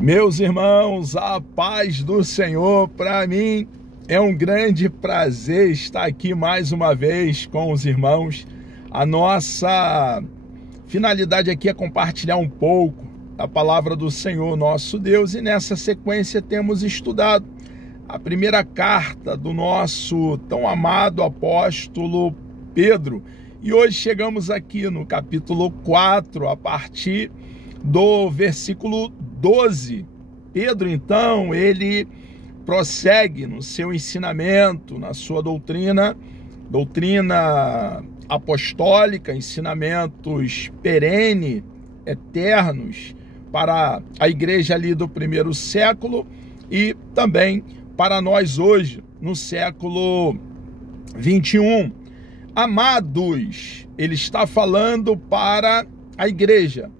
Meus irmãos, a paz do Senhor. Para mim é um grande prazer estar aqui mais uma vez com os irmãos. A nossa finalidade aqui é compartilhar um pouco da palavra do Senhor nosso Deus, e nessa sequência temos estudado a primeira carta do nosso tão amado apóstolo Pedro. E hoje chegamos aqui no capítulo 4, a partir do versículo 12. Pedro, então, ele prossegue no seu ensinamento, na sua doutrina apostólica, ensinamentos perene, eternos, para a igreja ali do primeiro século e também para nós hoje, no século 21. Amados, ele está falando para a igreja.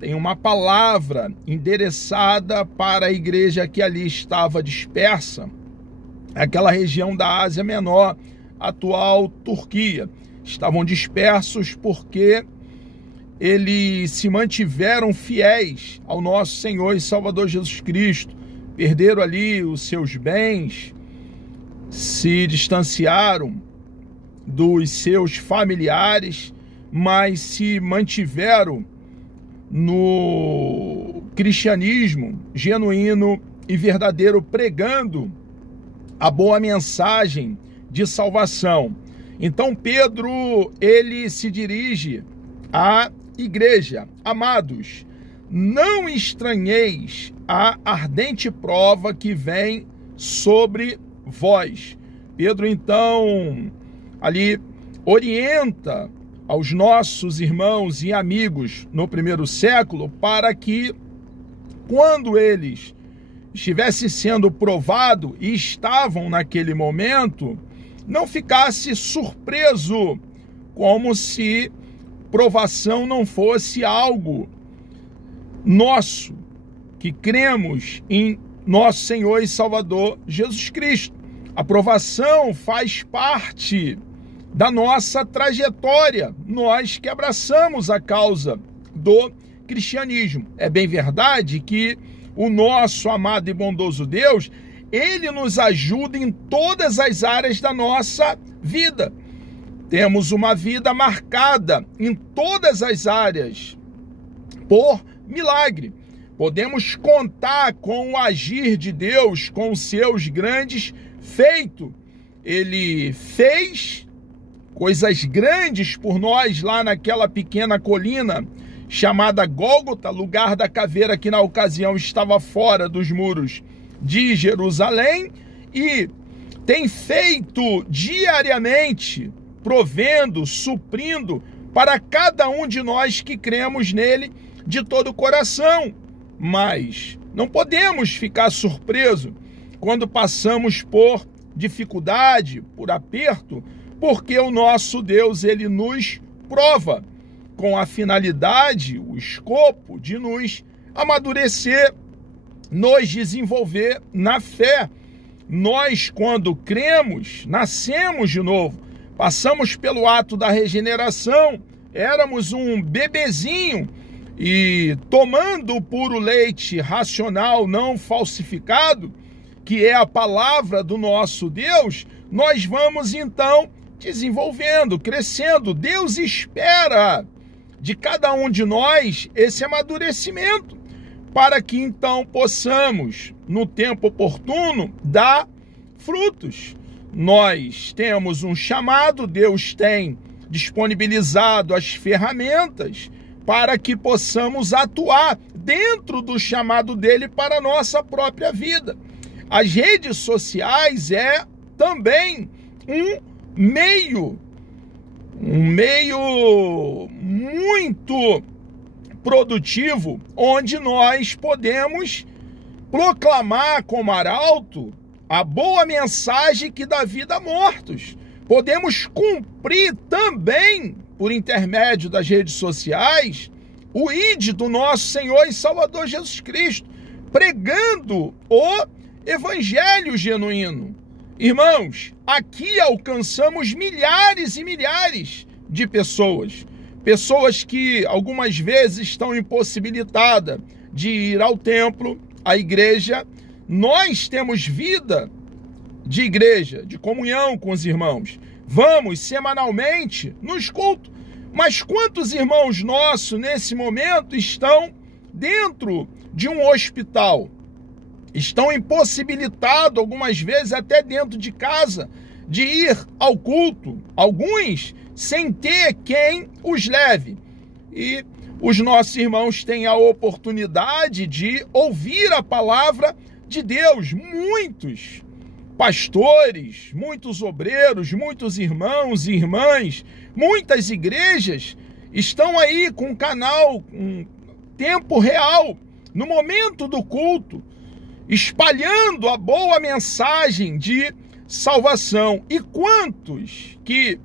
Tem uma palavra endereçada para a igreja que ali estava dispersa, aquela região da Ásia Menor, atual Turquia. Estavam dispersos porque eles se mantiveram fiéis ao nosso Senhor e Salvador Jesus Cristo. Perderam ali os seus bens, se distanciaram dos seus familiares, mas se mantiveram no cristianismo genuíno e verdadeiro, pregando a boa mensagem de salvação. Então Pedro, ele se dirige à igreja: amados, não estranheis a ardente prova que vem sobre vós. Pedro, então, ali orienta aos nossos irmãos e amigos no primeiro século para que, quando eles estivessem sendo provados e estavam naquele momento, não ficasse surpreso, como se provação não fosse algo nosso, que cremos em nosso Senhor e Salvador Jesus Cristo. A provação faz parte da nossa trajetória, nós que abraçamos a causa do cristianismo. É bem verdade que o nosso amado e bondoso Deus, ele nos ajuda em todas as áreas da nossa vida. Temos uma vida marcada em todas as áreas por milagre. Podemos contar com o agir de Deus, com os seus grandes feitos. Ele fez coisas grandes por nós lá naquela pequena colina chamada Gólgota, lugar da caveira, que na ocasião estava fora dos muros de Jerusalém, e tem feito diariamente, provendo, suprindo para cada um de nós que cremos nele de todo o coração. Mas não podemos ficar surpresos quando passamos por dificuldade, por aperto, porque o nosso Deus, ele nos prova com a finalidade, o escopo de nos amadurecer, nos desenvolver na fé. Nós, quando cremos, nascemos de novo, passamos pelo ato da regeneração, éramos um bebezinho e tomando o puro leite racional, não falsificado, que é a palavra do nosso Deus, nós vamos então desenvolvendo, crescendo. Deus espera de cada um de nós esse amadurecimento, para que então possamos, no tempo oportuno, dar frutos. Nós temos um chamado, Deus tem disponibilizado as ferramentas para que possamos atuar dentro do chamado dele para a nossa própria vida. As redes sociais é também um meio muito produtivo, onde nós podemos proclamar com arauto a boa mensagem que dá vida a mortos. Podemos cumprir também, por intermédio das redes sociais, o ID do nosso Senhor e Salvador Jesus Cristo, pregando o evangelho genuíno. Irmãos, aqui alcançamos milhares e milhares de pessoas que algumas vezes estão impossibilitadas de ir ao templo, a igreja, nós temos vida de igreja, de comunhão com os irmãos. Vamos semanalmente nos cultos. Mas quantos irmãos nossos nesse momento estão dentro de um hospital? Estão impossibilitados, algumas vezes até dentro de casa, de ir ao culto. Alguns sem ter quem os leve. E os nossos irmãos têm a oportunidade de ouvir a palavra de Deus. Muitos pastores, muitos obreiros, muitos irmãos e irmãs, muitas igrejas estão aí com o canal em tempo real, no momento do culto, espalhando a boa mensagem de salvação. E quantos que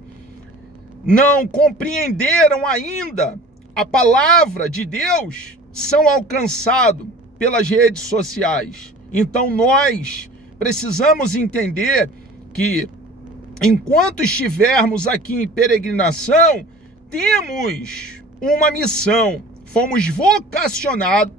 não compreenderam ainda a palavra de Deus são alcançados pelas redes sociais. Então nós precisamos entender que enquanto estivermos aqui em peregrinação, temos uma missão. Fomos vocacionados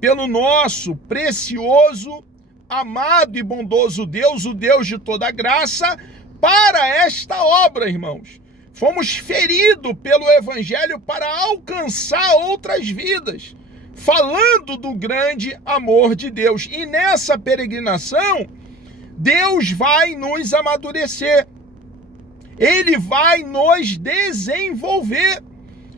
pelo nosso precioso, amado e bondoso Deus, o Deus de toda graça, para esta obra, irmãos. Fomos feridos pelo Evangelho para alcançar outras vidas, falando do grande amor de Deus. E nessa peregrinação, Deus vai nos amadurecer. Ele vai nos desenvolver.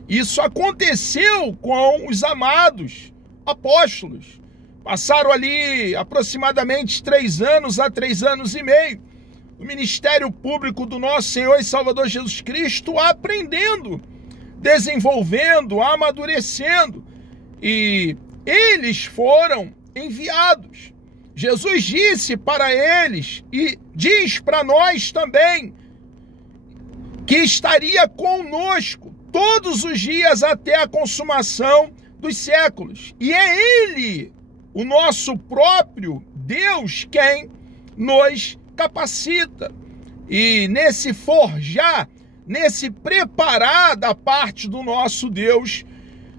Isso aconteceu com os amados apóstolos. Passaram ali aproximadamente 3 anos a 3 anos e meio no ministério público do nosso Senhor e Salvador Jesus Cristo, aprendendo, desenvolvendo, amadurecendo. E eles foram enviados. Jesus disse para eles e diz para nós também que estaria conosco todos os dias até a consumação dos séculos. E é Ele, o nosso próprio Deus, quem nos capacita. E nesse forjar, nesse preparar da parte do nosso Deus,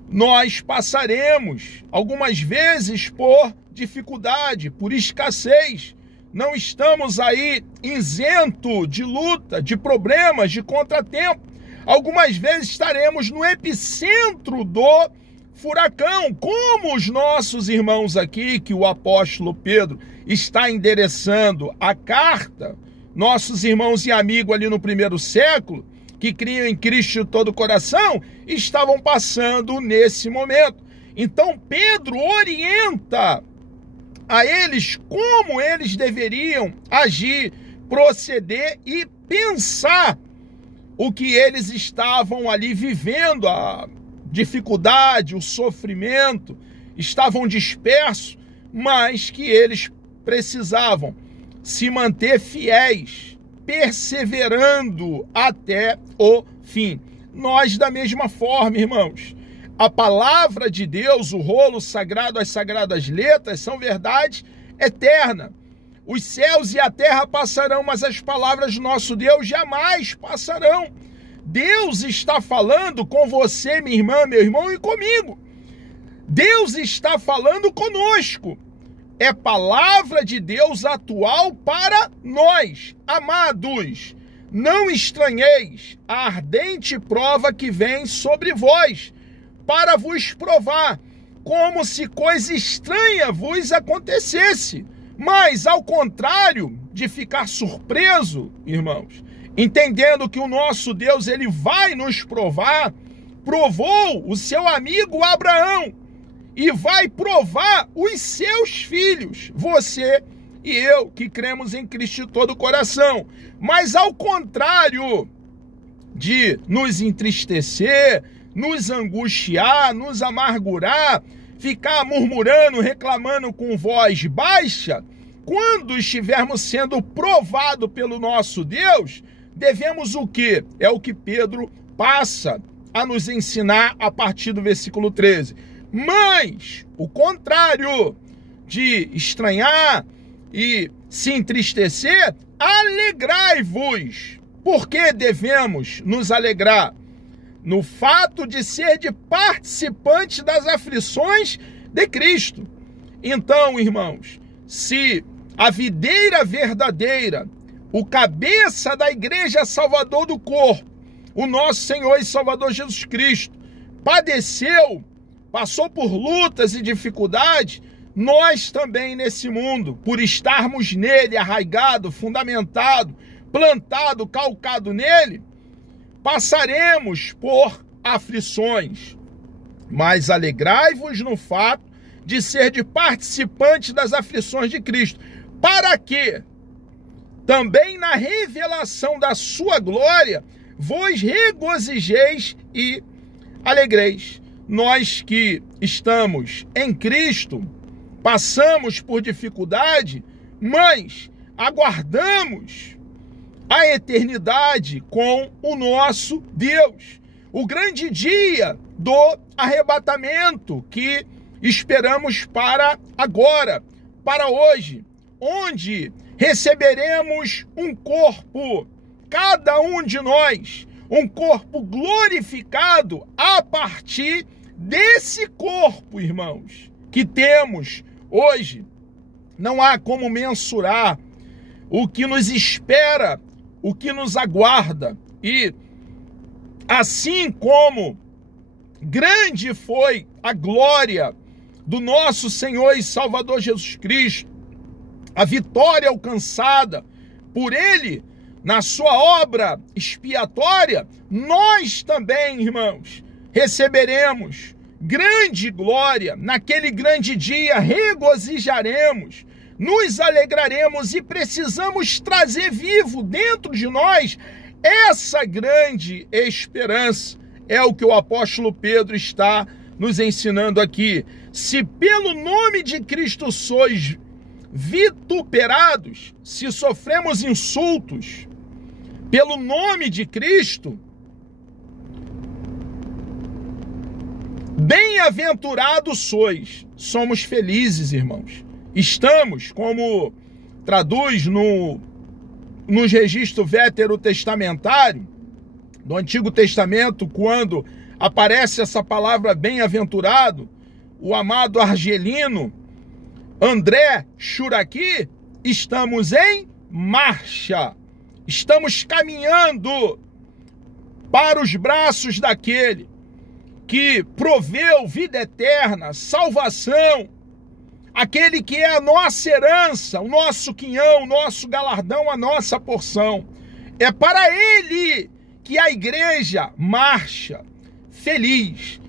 nós passaremos algumas vezes por dificuldade, por escassez. Não estamos aí isento de luta, de problemas, de contratempo. Algumas vezes estaremos no epicentro do furacão, como os nossos irmãos aqui, que o apóstolo Pedro está endereçando a carta, nossos irmãos e amigos ali no primeiro século, que criam em Cristo de todo o coração, estavam passando nesse momento. Então Pedro orienta a eles como eles deveriam agir, proceder e pensar o que eles estavam ali vivendo, a dificuldade, o sofrimento, estavam dispersos, mas que eles precisavam se manter fiéis, perseverando até o fim. Nós, da mesma forma, irmãos, a palavra de Deus, o rolo sagrado, as sagradas letras, são verdade eterna. Os céus e a terra passarão, mas as palavras do nosso Deus jamais passarão. Deus está falando com você, minha irmã, meu irmão, e comigo. Deus está falando conosco. É palavra de Deus atual para nós, amados. Não estranheis a ardente prova que vem sobre vós, para vos provar, como se coisa estranha vos acontecesse. Mas, ao contrário de ficar surpreso, irmãos, entendendo que o nosso Deus, ele vai nos provar, provou o seu amigo Abraão e vai provar os seus filhos, você e eu, que cremos em Cristo de todo o coração. Mas, ao contrário de nos entristecer, nos angustiar, nos amargurar, ficar murmurando, reclamando com voz baixa, quando estivermos sendo provados pelo nosso Deus, devemos o quê? É o que Pedro passa a nos ensinar a partir do versículo 13. Mas, o contrário de estranhar e se entristecer, alegrai-vos. Por que devemos nos alegrar? No fato de ser de participante das aflições de Cristo. Então, irmãos, se a videira verdadeira, o cabeça da igreja salvador do corpo, o nosso Senhor e Salvador Jesus Cristo, padeceu, passou por lutas e dificuldades, nós também nesse mundo, por estarmos nele, arraigado, fundamentado, plantado, calcado nele, passaremos por aflições. Mas alegrai-vos no fato de ser de participante das aflições de Cristo, para que também na revelação da sua glória vos regozijeis e alegreis. Nós que estamos em Cristo, passamos por dificuldade, mas aguardamos a eternidade com o nosso Deus. O grande dia do arrebatamento que esperamos para agora, para hoje, onde receberemos um corpo, cada um de nós, um corpo glorificado a partir desse corpo, irmãos, que temos hoje. Não há como mensurar o que nos espera, o que nos aguarda. E assim como grande foi a glória do nosso Senhor e Salvador Jesus Cristo, a vitória alcançada por Ele na sua obra expiatória, nós também, irmãos, receberemos grande glória. Naquele grande dia regozijaremos, nos alegraremos e precisamos trazer vivo dentro de nós essa grande esperança. É o que o apóstolo Pedro está nos ensinando aqui. Se pelo nome de Cristo sois vituperados, se sofremos insultos pelo nome de Cristo, bem-aventurados sois. Somos felizes, irmãos. Estamos, como traduz nos registros veterotestamentários do Antigo Testamento, quando aparece essa palavra bem-aventurado, o amado argelino André Churaqui, estamos em marcha, estamos caminhando para os braços daquele que proveu vida eterna, salvação, aquele que é a nossa herança, o nosso quinhão, o nosso galardão, a nossa porção. É para ele que a igreja marcha feliz.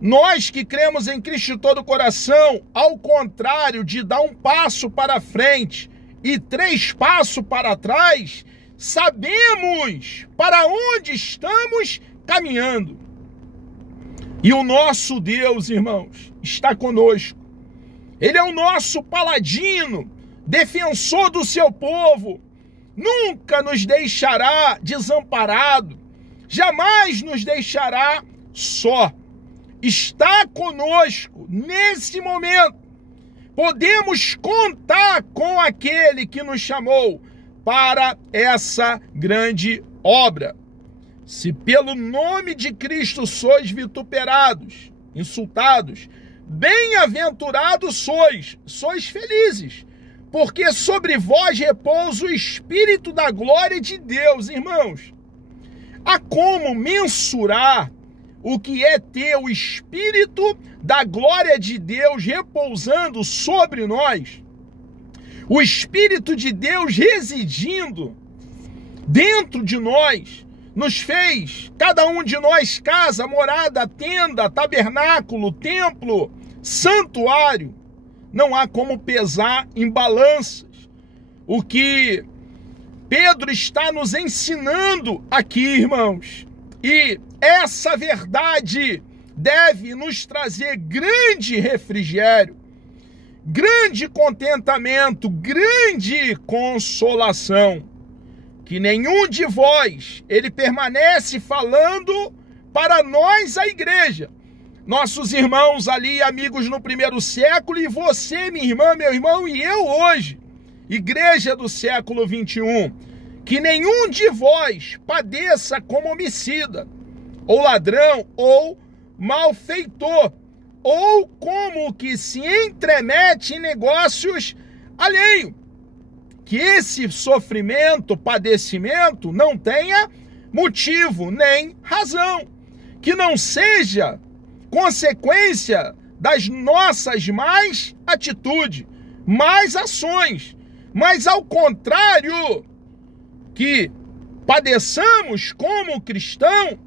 Nós que cremos em Cristo de todo o coração, ao contrário de dar um passo para frente e 3 passos para trás, sabemos para onde estamos caminhando. E o nosso Deus, irmãos, está conosco. Ele é o nosso paladino, defensor do seu povo. Nunca nos deixará desamparado, jamais nos deixará só. Está conosco nesse momento. Podemos contar com aquele que nos chamou para essa grande obra. Se pelo nome de Cristo sois vituperados, insultados, bem-aventurados sois felizes, porque sobre vós repousa o Espírito da glória de Deus. Irmãos, há como mensurar o que é ter o Espírito da glória de Deus repousando sobre nós? O Espírito de Deus residindo dentro de nós, nos fez, cada um de nós, casa, morada, tenda, tabernáculo, templo, santuário. Não há como pesar em balanças o que Pedro está nos ensinando aqui, irmãos. E essa verdade deve nos trazer grande refrigério, grande contentamento, grande consolação. Que nenhum de vós, ele permanece falando para nós, a igreja, nossos irmãos ali, amigos no primeiro século, e você, minha irmã, meu irmão, e eu hoje, igreja do século 21, que nenhum de vós padeça como homicida, ou ladrão, ou malfeitor, ou como que se entremete em negócios alheios. Que esse sofrimento, padecimento, não tenha motivo nem razão. Que não seja consequência das nossas más atitudes, más ações, mas ao contrário, que padeçamos como cristão,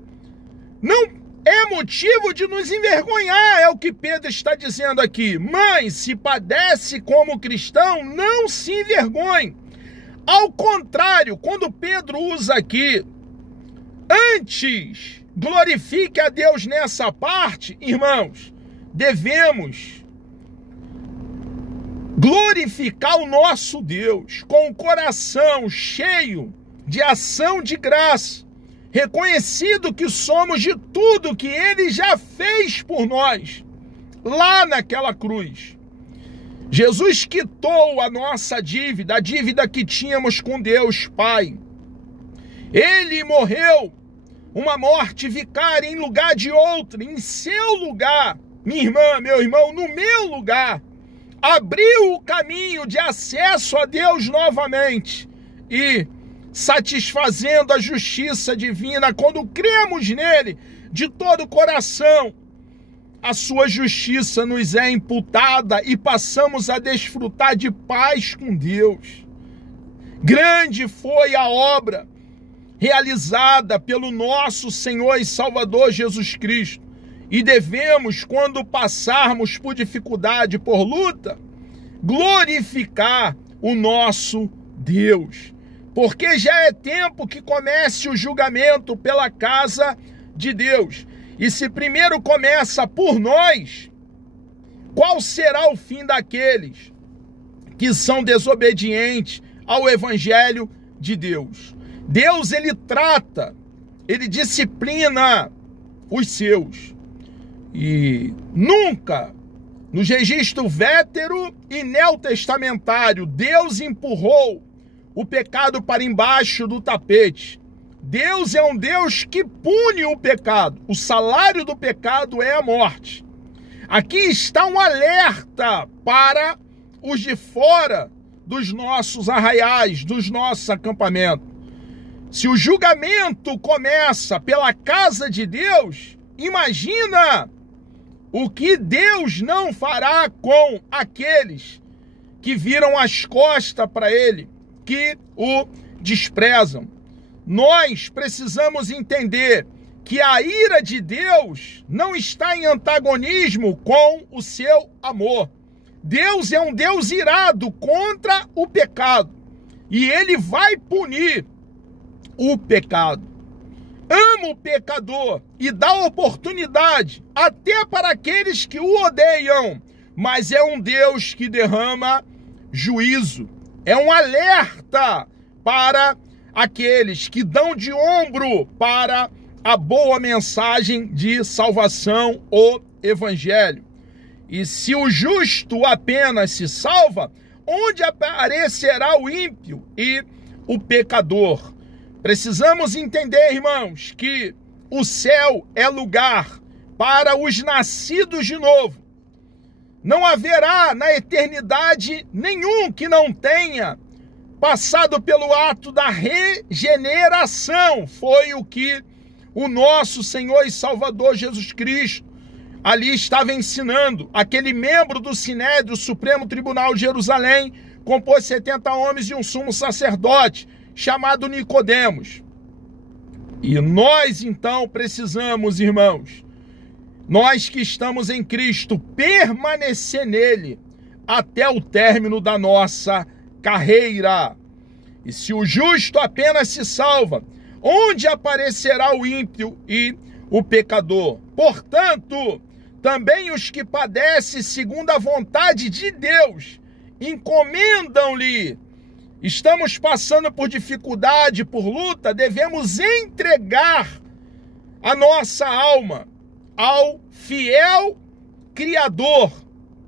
não é motivo de nos envergonhar, é o que Pedro está dizendo aqui. Mas se padece como cristão, não se envergonhe. Ao contrário, quando Pedro usa aqui, antes glorifique a Deus nessa parte, irmãos, devemos glorificar o nosso Deus com o coração cheio de ação de graça, reconhecido que somos de tudo que Ele já fez por nós, lá naquela cruz. Jesus quitou a nossa dívida, a dívida que tínhamos com Deus Pai. Ele morreu uma morte vicária em lugar de outra, em seu lugar, minha irmã, meu irmão, no meu lugar. Abriu o caminho de acesso a Deus novamente e satisfazendo a justiça divina, quando cremos nele de todo o coração, a sua justiça nos é imputada e passamos a desfrutar de paz com Deus. Grande foi a obra realizada pelo nosso Senhor e Salvador Jesus Cristo, e devemos, quando passarmos por dificuldade, por luta, glorificar o nosso Deus. Porque já é tempo que comece o julgamento pela casa de Deus. E se primeiro começa por nós, qual será o fim daqueles que são desobedientes ao Evangelho de Deus? Deus, ele trata, ele disciplina os seus. E nunca, nos registros vétero e neotestamentário, Deus empurrou o pecado para embaixo do tapete. Deus é um Deus que pune o pecado. O salário do pecado é a morte. Aqui está um alerta para os de fora dos nossos arraiais, dos nossos acampamentos. Se o julgamento começa pela casa de Deus, imagina o que Deus não fará com aqueles que viram as costas para ele, que o desprezam. Nós precisamos entender que a ira de Deus não está em antagonismo com o seu amor. Deus é um Deus irado contra o pecado e ele vai punir o pecado. Ama o pecador e dá oportunidade até para aqueles que o odeiam, mas é um Deus que derrama juízo. É um alerta para aqueles que dão de ombro para a boa mensagem de salvação, o Evangelho. E se o justo apenas se salva, onde aparecerá o ímpio e o pecador? Precisamos entender, irmãos, que o céu é lugar para os nascidos de novo. Não haverá na eternidade nenhum que não tenha passado pelo ato da regeneração. Foi o que o nosso Senhor e Salvador Jesus Cristo ali estava ensinando. Aquele membro do Sinédrio, Supremo Tribunal de Jerusalém, compôs 70 homens e um sumo sacerdote, chamado Nicodemos. E nós, então, precisamos, irmãos, nós que estamos em Cristo, permanecer nele até o término da nossa carreira. E se o justo apenas se salva, onde aparecerá o ímpio e o pecador? Portanto, também os que padecem segundo a vontade de Deus, encomendam-lhe. Estamos passando por dificuldade, por luta, devemos entregar a nossa alma ao fiel Criador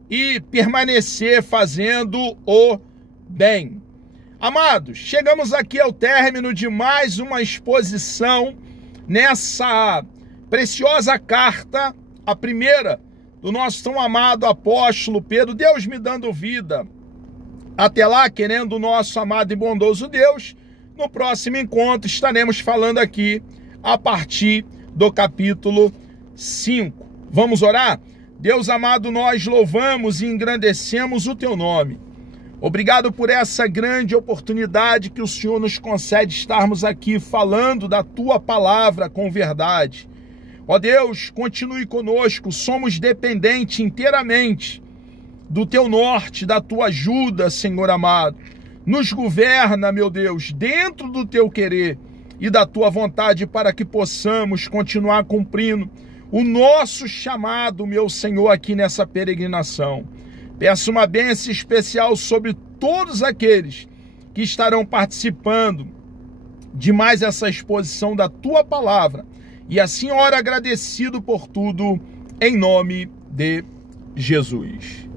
e permanecer fazendo o bem. Amados, chegamos aqui ao término de mais uma exposição nessa preciosa carta, a primeira do nosso tão amado apóstolo Pedro, Deus me dando vida. Até lá, querendo o nosso amado e bondoso Deus, no próximo encontro estaremos falando aqui a partir do capítulo 5. Vamos orar? Deus amado, nós louvamos e engrandecemos o teu nome. Obrigado por essa grande oportunidade que o Senhor nos concede estarmos aqui falando da tua palavra com verdade. Ó Deus, continue conosco, somos dependentes inteiramente do teu norte, da tua ajuda, Senhor amado. Nos governa, meu Deus, dentro do teu querer e da tua vontade para que possamos continuar cumprindo o nosso chamado, meu Senhor, aqui nessa peregrinação. Peço uma bênção especial sobre todos aqueles que estarão participando de mais essa exposição da tua palavra. E assim, ora, agradecido por tudo, em nome de Jesus.